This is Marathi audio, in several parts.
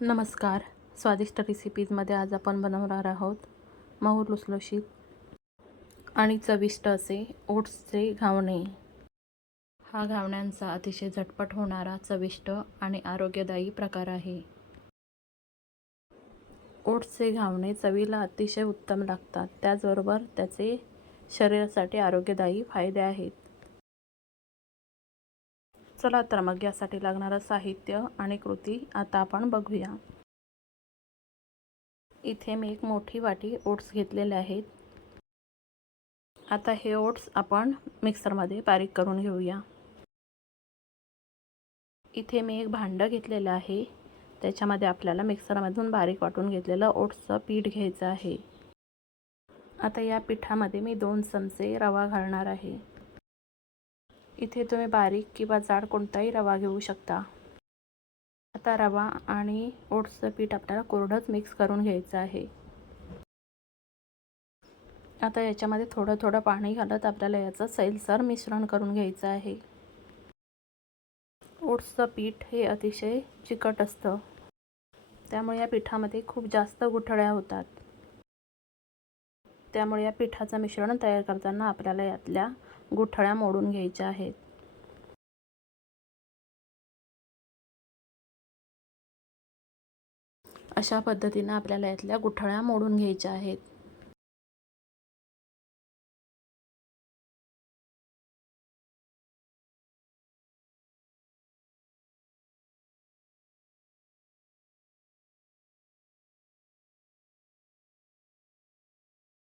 नमस्कार. स्वादिष्ट रेसिपीजमध्ये आज आपण बनवणार आहोत मऊ लुसलुशीत आणि चविष्ट असे ओट्सचे घावणे. हा घावण्यांचा अतिशय झटपट होणारा चविष्ट आणि आरोग्यदायी प्रकार आहे. ओट्सचे घावणे चवीला अतिशय उत्तम लागतात, त्याचबरोबर त्याचे शरीरासाठी आरोग्यदायी फायदे आहेत. चला तर मग यासाठी लागणारं साहित्य आणि कृती आता आपण बघूया. इथे मी एक मोठी वाटी ओट्स घेतलेले आहेत. आता हे ओट्स आपण मिक्सरमध्ये बारीक करून घेऊया. इथे मी एक भांडं घेतलेलं आहे. त्याच्यामध्ये आपल्याला मिक्सरमधून बारीक वाटून घेतलेलं ओट्सचं पीठ घ्यायचं आहे. आता या पिठामध्ये मी 2 चमचे रवा घालणार आहे. इथे तुम्ही बारीक किंवा जाड कोणताही रवा घेऊ शकता. आता रवा आणि ओट्सचं पीठ आपल्याला कोरडंच मिक्स करून घ्यायचं आहे. आता याच्यामध्ये थोडं थोडं पाणी घालत आपल्याला याचं सैलसर मिश्रण करून घ्यायचं आहे. ओट्सचं पीठ हे अतिशय चिकट असतं, त्यामुळे या पिठामध्ये खूप जास्त गुठळ्या होतात. त्यामुळे या पिठाचं मिश्रण तयार करताना आपल्याला यातल्या गुठळ्या मोडून घ्यायच्या आहेत. अशा पद्धतीने आपल्याला यातल्या गुठळ्या मोडून घ्यायच्या आहेत.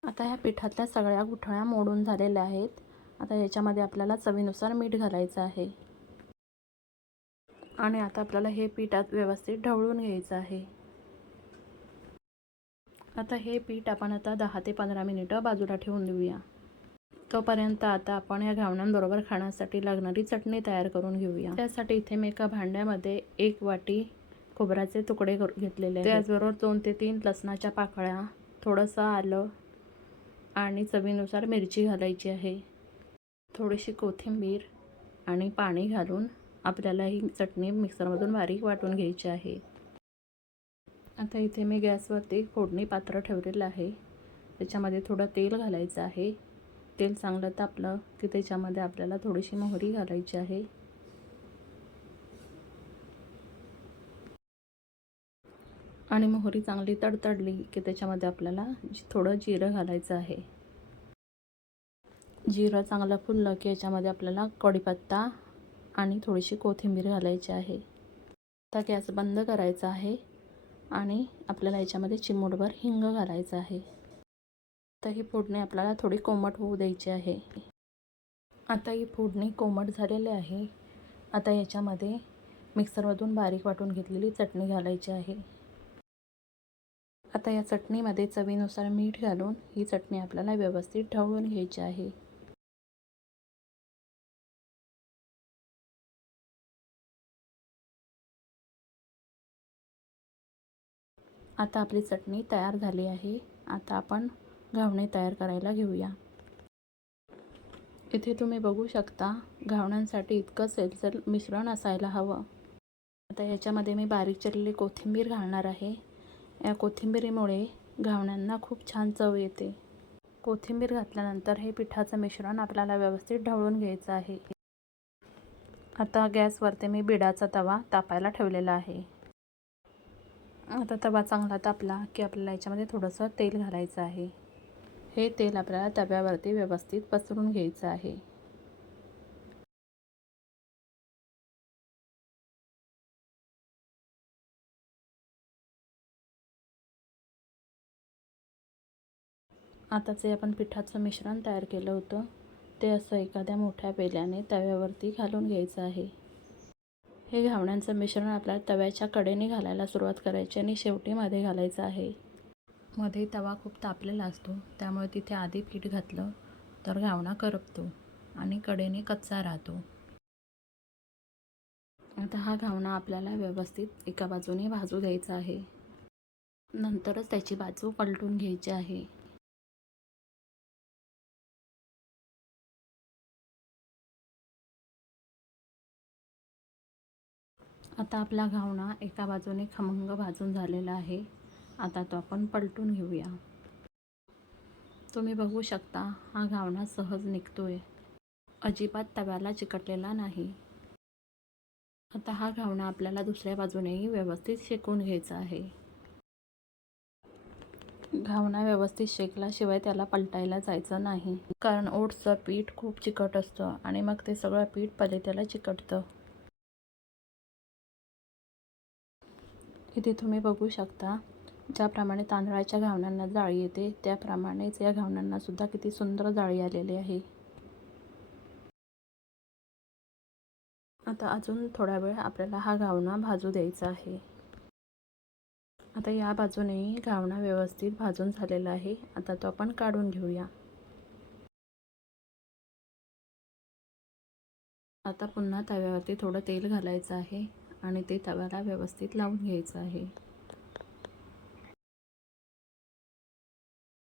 आता ह्या पिठातल्या सगळ्या गुठळ्या मोडून झालेल्या आहेत. आता याच्यामध्ये आपल्याला चवीनुसार मीठ घालायचं आहे आणि आता आपल्याला हे पीठात व्यवस्थित ढवळून घ्यायचं आहे. आता हे पीठ आपण 10 ते 15 मिनिटं बाजूला ठेवून देऊया. तोपर्यंत आता आपण या घावण्यांबरोबर खाण्यासाठी लागणारी चटणी तयार करून घेऊया. त्यासाठी इथे मी एका भांड्यामध्ये 1 वाटी खोबऱ्याचे तुकडे घेतलेले आहेत. त्याचबरोबर 2 ते 3 लसणाच्या पाकळ्या, थोडंसं आलं आणि चवीनुसार मिरची घालायची आहे. थोडीशी कोथिंबीर आणि पाणी घालून आपल्याला ही चटणी मिक्सरमधून बारीक वाटून घ्यायची आहे. आता इथे मी गॅसवरती फोडणी पात्र ठेवलेलं आहे. त्याच्यामध्ये थोडं तेल घालायचं आहे. तेल चांगलं तापलं की त्याच्यामध्ये आपल्याला थोडीशी मोहरी घालायची आहे. आणि मोहरी चांगली तडतडली की त्याच्यामध्ये आपल्याला थोडं जिरं घालायचं आहे. जिरं चांगलं फुललं की याच्यामध्ये आपल्याला कढीपत्ता आणि थोडीशी कोथिंबीर घालायची आहे. आता गॅस बंद करायचा आहे आणि आपल्याला याच्यामध्ये चिमूटभर हिंग घालायचं आहे. आता ही फोडणी आपल्याला थोडी कोमट होऊ द्यायची आहे. आता ही फोडणी कोमट झालेली आहे. आता याच्यामध्ये मिक्सरमधून बारीक वाटून घेतलेली चटणी घालायची आहे. आता या चटणीमध्ये चवीनुसार मीठ घालून ही चटणी आपल्याला व्यवस्थित ढवळून घ्यायची आहे. आता आपली चटणी तयार झाली आहे. आता आपण घावणे तयार करायला घेऊया. इथे तुम्ही बघू शकता घावण्यांसाठी इतकं सैलसर मिश्रण असायला हवं. आता याच्यामध्ये मी बारीक चिरलेली कोथिंबीर घालणार आहे. या कोथिंबीरीमुळे घावण्यांना खूप छान चव येते. कोथिंबीर घातल्यानंतर हे पिठाचं मिश्रण आपल्याला व्यवस्थित ढवळून घ्यायचं आहे. आता गॅसवरती मी बिडाचा तवा तापायला ठेवलेला आहे. आता तवा चांगला तापला की आपल्याला याच्यामध्ये थोडंसं तेल घालायचं आहे. हे तेल आपल्याला तव्यावरती व्यवस्थित पसरून घ्यायचं आहे. आता जे आपण पिठाचं मिश्रण तयार केलं होतं ते असं एखाद्या मोठ्या पेल्याने तव्यावरती घालून घ्यायचं आहे. हे घावण्यांचं मिश्रण आपल्याला तव्याच्या कडेने घालायला सुरुवात करायची आणि शेवटी मध्ये घालायचं आहे. मध्ये तवा खूप तापलेला असतो, त्यामुळे तिथे आधी पीठ घातलं तर घावणा करपतो आणि कडेने कच्चा राहतो. आता हा घावणा आपल्याला व्यवस्थित एका बाजूने भाजू द्यायचा आहे. नंतरच त्याची बाजू पलटून घ्यायची आहे. आता आपला घावणा एका बाजूने खमंग भाजून झालेला आहे. आता तो आपण पलटून घेऊया. तुम्ही बघू शकता हा घावणा सहज निघतोय, अजिबात तव्याला चिकटलेला नाही. आता हा घावणा आपल्याला दुसऱ्या बाजूनेही व्यवस्थित शेकून घ्यायचा आहे. घावणा व्यवस्थित शेकल्याशिवाय त्याला पलटायला जायचं नाही, कारण ओट्सचं पीठ खूप चिकट असतं आणि मग ते सगळं पीठ पलेत्याला चिकटतं. इथे तुम्ही बघू शकता, ज्याप्रमाणे तांदळाच्या घावण्यांना जाळी येते त्याप्रमाणेच या घावण्यांना सुद्धा किती सुंदर जाळी आलेली आहे. आता अजून थोडा वेळ आपल्याला हा घावणा भाजू द्यायचा आहे. आता या बाजूनेही घावणा व्यवस्थित भाजून झालेला आहे. आता तो आपण काढून घेऊया. आता पुन्हा तव्यावरती थोडं तेल घालायचं आहे आणि ते तव्याला व्यवस्थित लावून घ्यायचं आहे.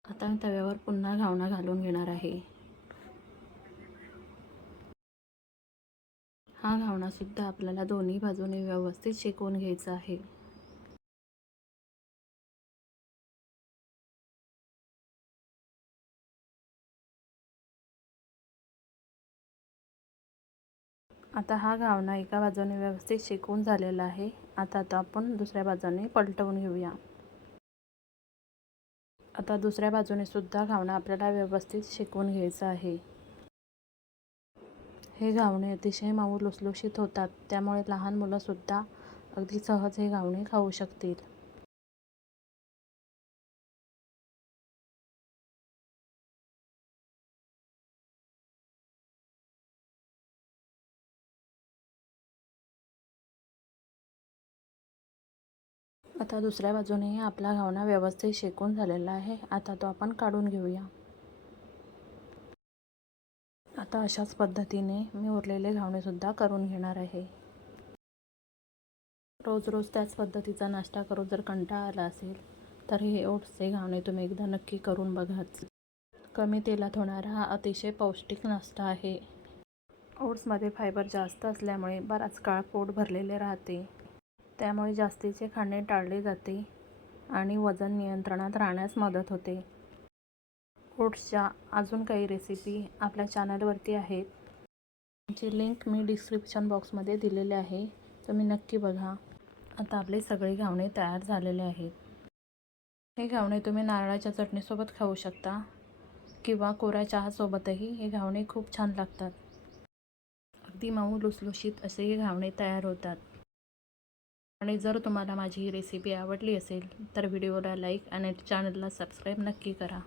आता तव्यावर पुन्हा घावणा घालून घेणार आहे. हा घावणा सुद्धा आपल्याला दोन्ही बाजूने व्यवस्थित शेकवून घ्यायचा आहे. आता हा घावणा एका बाजूने व्यवस्थित शेकवून झालेला आहे. आता तो आपण दुसऱ्या बाजूने पलटवून घेऊया. आता दुसऱ्या बाजूने सुद्धा घावणा आपल्याला व्यवस्थित शेकवून घ्यायचा आहे. हे घावणे अतिशय मऊ लुसलुशीत होतात, त्यामुळे लहान मुलंसुद्धा अगदी सहज हे घावणे खाऊ शकतील. आता दुसऱ्या बाजूनेही आपला घावणा व्यवस्थित शेकून झालेला आहे. आता तो आपण काढून घेऊया. आता अशाच पद्धतीने मी उरलेले घावणेसुद्धा करून घेणार आहे. रोज रोज त्याच पद्धतीचा नाश्ता करून जर कंटाळा आला असेल तर हे ओट्सचे घावणे तुम्ही एकदा नक्की करून बघाच. कमी तेलात होणारा हा अतिशय पौष्टिक नाश्ता आहे. ओट्समध्ये फायबर जास्त असल्यामुळे बराच काळ पोट भरलेले राहते, त्यामुळे जास्तीचे खाणे टाळले जाते आणि वजन नियंत्रणात राहण्यास मदत होते. ओट्सच्या अजून काही रेसिपी आपल्या चॅनलवरती आहेत, त्यांची लिंक मी डिस्क्रिप्शन बॉक्समध्ये दिलेले आहे, तुम्ही नक्की बघा. आता आपले सगळे घावणे तयार झालेले आहेत. हे घावणे तुम्ही नारळाच्या चटणीसोबत खाऊ शकता किंवा कोऱ्या चहासोबतही हे घावणे खूप छान लागतात. अगदी मऊ लुसलुशीत असे हे घावणे तयार होतात. आणि जर तुम्हाला माझी ही रेसिपी आवडली असेल तर व्हिडिओला लाईक आणि चॅनलला सबस्क्राईब नक्की करा.